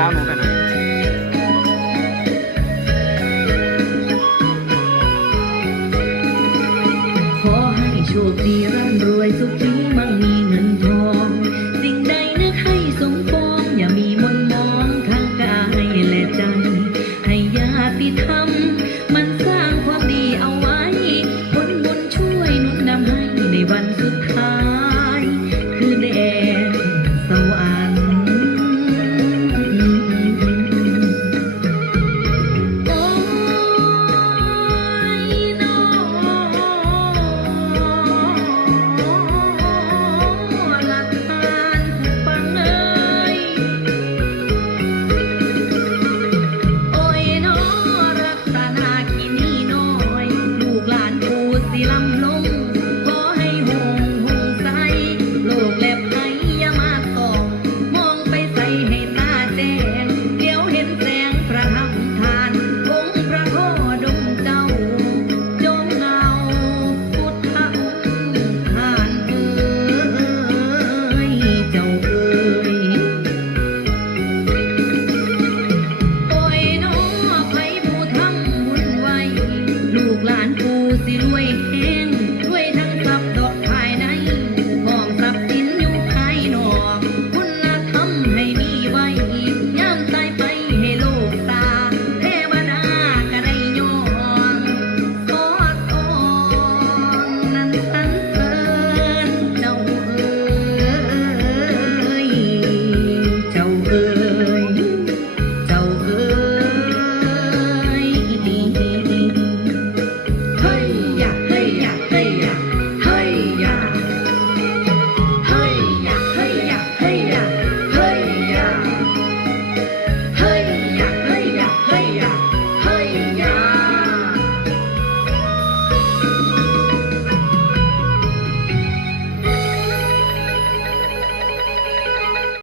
้าหนูไปไหนขอให้โชคดีร่ำรวยสุขีมั่งมีเงินทอง สิ่งใดนึกให้สมปองอย่ามีมนมองทางกายและใจให้ญาติธรรม